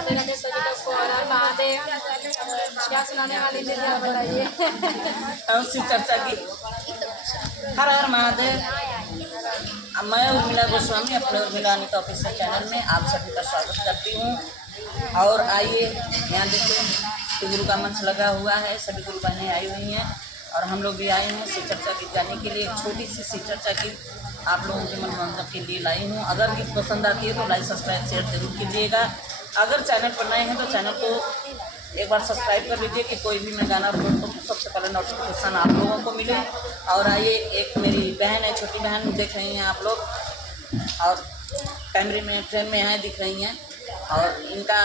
राधे राधे सभी लोग को। हर हर महादेव। क्या सुनाने वाली दीदी आप बताइए। उसकी चर्चा की। हर हर महादेव। मैं उर्मिला गोस्वामी अपने उर्मिला अनिता ऑफिशियल चैनल में आप सभी का स्वागत करती हूँ। और आइए यहाँ देखिए कि गुरु का मंच लगा हुआ है, सभी गुरु बहनें आई हुई हैं और हम लोग भी आए हैं शिव चर्चा गीत गाने के लिए। छोटी सी शिव चर्चा गीत आप लोगों के मनोरंजन के लिए लाई हूँ। अगर गीत पसंद आती है तो लाइक सब्सक्राइब शेयर जरूर कीजिएगा। अगर चैनल पर नए हैं तो चैनल को एक बार सब्सक्राइब कर लीजिए कि कोई भी मैं गाना अपलोड करूँ तो सबसे पहले नोटिफिकेशन आप लोगों को मिले। और आइए, एक मेरी बहन है, छोटी बहन देख रही हैं आप लोग, और कैमरे में फ्रेम में हैं दिख रही हैं, और इनका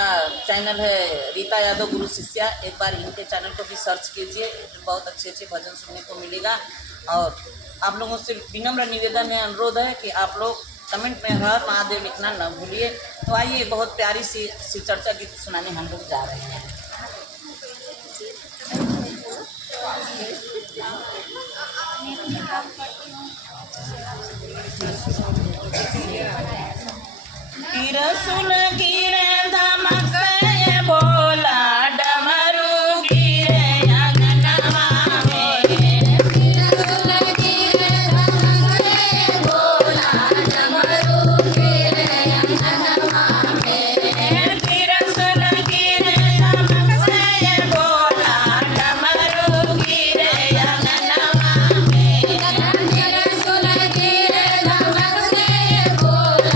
चैनल है रीता यादव गुरु शिष्या। एक बार इनके चैनल को भी सर्च कीजिए, बहुत अच्छे अच्छे भजन सुनने को मिलेगा। और आप लोगों से विनम्र निवेदन है, अनुरोध है कि आप लोग कमेंट में हर महादेव लिखना न भूलिए। तो आइए, बहुत प्यारी सी शिव चर्चा गीत सुनाने हम लोग जा रहे हैं। रसूल गिरे धमक से बोला डमरू गिरे अंगनवा में। रसूल गिरे धमक से बोला डमरू गिरे अंगनवा में। रसूल गिरे धमक से बोला डमरू गिरे अंगनवा में। रसूल गिरे धमक से बोला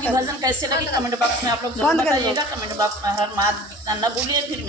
की भजन कैसे लगी कमेंट बॉक्स में आप लोग जरूर बताइएगा। कमेंट बॉक्स में हर हर महादेव लिखना न भूलिए। फिर